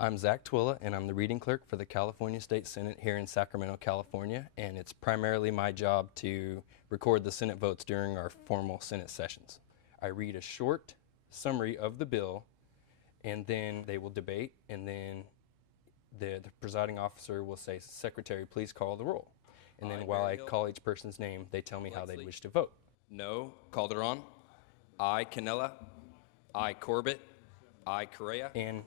I'm Zach Twilla, and I'm the reading clerk for the California State Senate here in Sacramento, California, and it's primarily my job to record the Senate votes during our formal Senate sessions. I read a short summary of the bill, and then they will debate, and then the presiding officer will say, "Secretary, please call the roll." And then while I call each person's name, they tell me how they wish to vote. No, Calderon. I, Canella. I, Corbett. I, Correa. And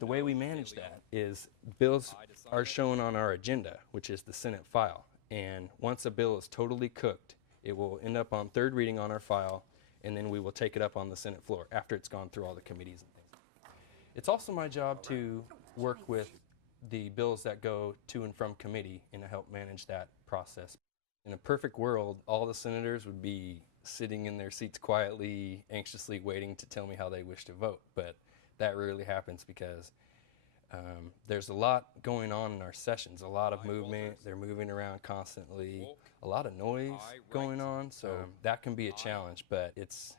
the way we manage that is bills are shown on our agenda, which is the Senate file. And once a bill is totally cooked, it will end up on third reading on our file, and then we will take it up on the Senate floor after it's gone through all the committees and things. It's also my job to work with the bills that go to and from committee and to help manage that process. In a perfect world, all the senators would be sitting in their seats quietly, anxiously waiting to tell me how they wish to vote. But that rarely happens because there's a lot going on in our sessions, a lot of movement, they're moving around constantly, a lot of noise going on, so that can be a challenge, but it's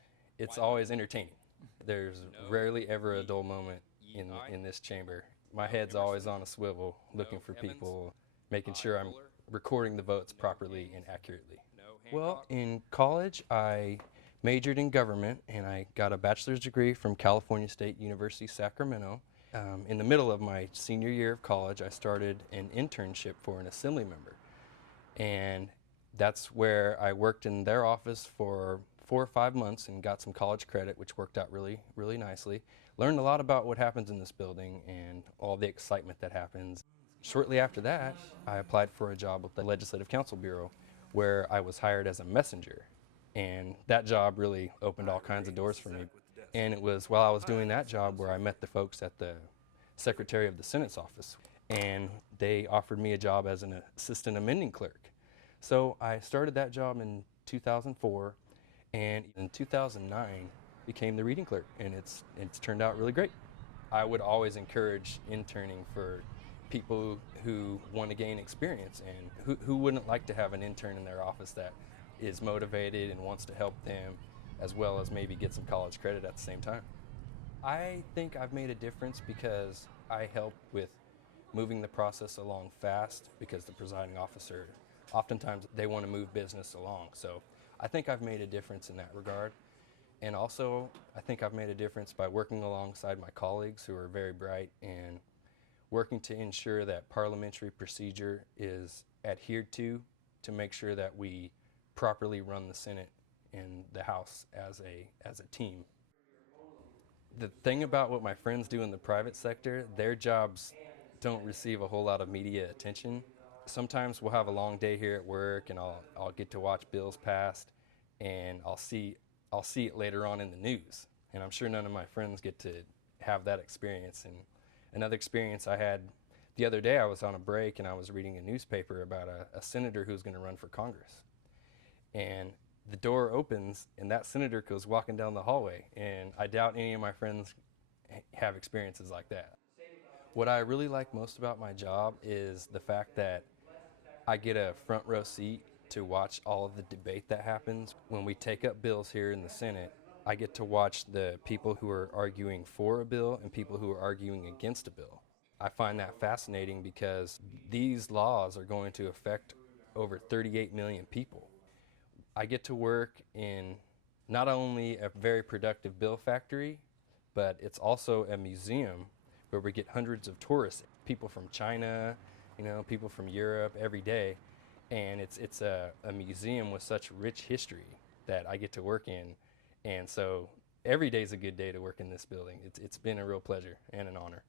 always entertaining. There's rarely ever a dull moment in this chamber. My head's always on a swivel, looking for people, making sure I'm recording the votes properly and accurately. Well, in college, I majored in government, and I got a bachelor's degree from California State University, Sacramento. In the middle of my senior year of college, I started an internship for an assembly member. And that's where I worked in their office for 4 or 5 months and got some college credit, which worked out really, really nicely. Learned a lot about what happens in this building and all the excitement that happens. Shortly after that, I applied for a job with the Legislative Council Bureau, where I was hired as a messenger. And that job really opened all kinds of doors for me. And it was while I was doing that job where I met the folks at the Secretary of the Senate's office. And they offered me a job as an assistant amending clerk. So I started that job in 2004, and in 2009 became the reading clerk, and it's turned out really great. I would always encourage interning for people who want to gain experience, and who wouldn't like to have an intern in their office that is motivated and wants to help them, as well as maybe get some college credit at the same time. I think I've made a difference because I help with moving the process along fast, because the presiding officer, oftentimes they want to move business along. So I think I've made a difference in that regard. And also, I think I've made a difference by working alongside my colleagues who are very bright and working to ensure that parliamentary procedure is adhered to make sure that we properly run the Senate and the House as a team. The thing about what my friends do in the private sector, their jobs don't receive a whole lot of media attention. Sometimes we'll have a long day here at work, and I'll get to watch bills passed, and I'll see it later on in the news. And I'm sure none of my friends get to have that experience. And another experience I had the other day, I was on a break and I was reading a newspaper about a senator who's going to run for Congress. And the door opens and that senator goes walking down the hallway, and I doubt any of my friends have experiences like that. What I really like most about my job is the fact that I get a front row seat to watch all of the debate that happens. When we take up bills here in the Senate, I get to watch the people who are arguing for a bill and people who are arguing against a bill. I find that fascinating because these laws are going to affect over 38 million people. I get to work in not only a very productive bill factory, but it's also a museum where we get hundreds of tourists, people from China, people from Europe every day. And it's a museum with such rich history that I get to work in. And so every day is a good day to work in this building. It's been a real pleasure and an honor.